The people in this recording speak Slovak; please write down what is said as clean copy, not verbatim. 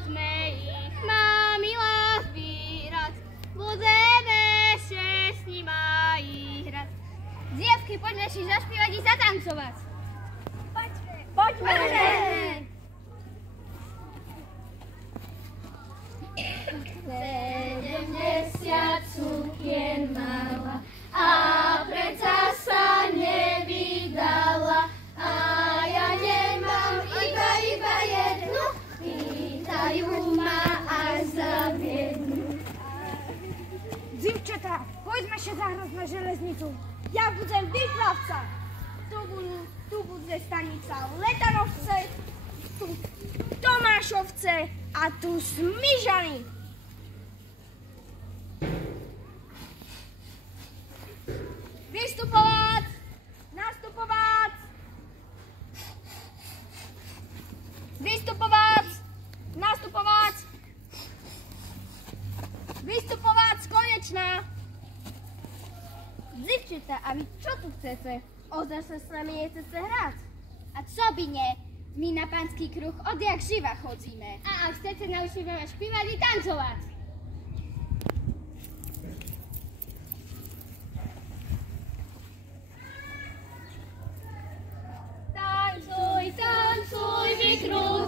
poďme ich, mamila, zbírať. Budeme ešte s nima hrať. Dievky, poďme si zaspívať i zatancovať. Poďme! 70 cukien mala a predsa sa nevydala. A ja nemám iba jednu, pýtajú ma až za biednu. Dzivčatá, poďme še zahrať na železnicu. Ja budem výplavca. Tu bude stanica Letanovce, tu Tomášovce a tu Smyžany. Vystupovať! Nastupovať! Vystupovať! Nastupovať! Vystupovať! Konečná! Dzivčatá, a vy čo tu chcete? Ozaj sa s nami nechcete hrať? A co by ne? My na panský kruh odjak živa chodzíme. A ak chcete naučiť vás špívať i tancovať? Tancuj, tancuj, vykrúť.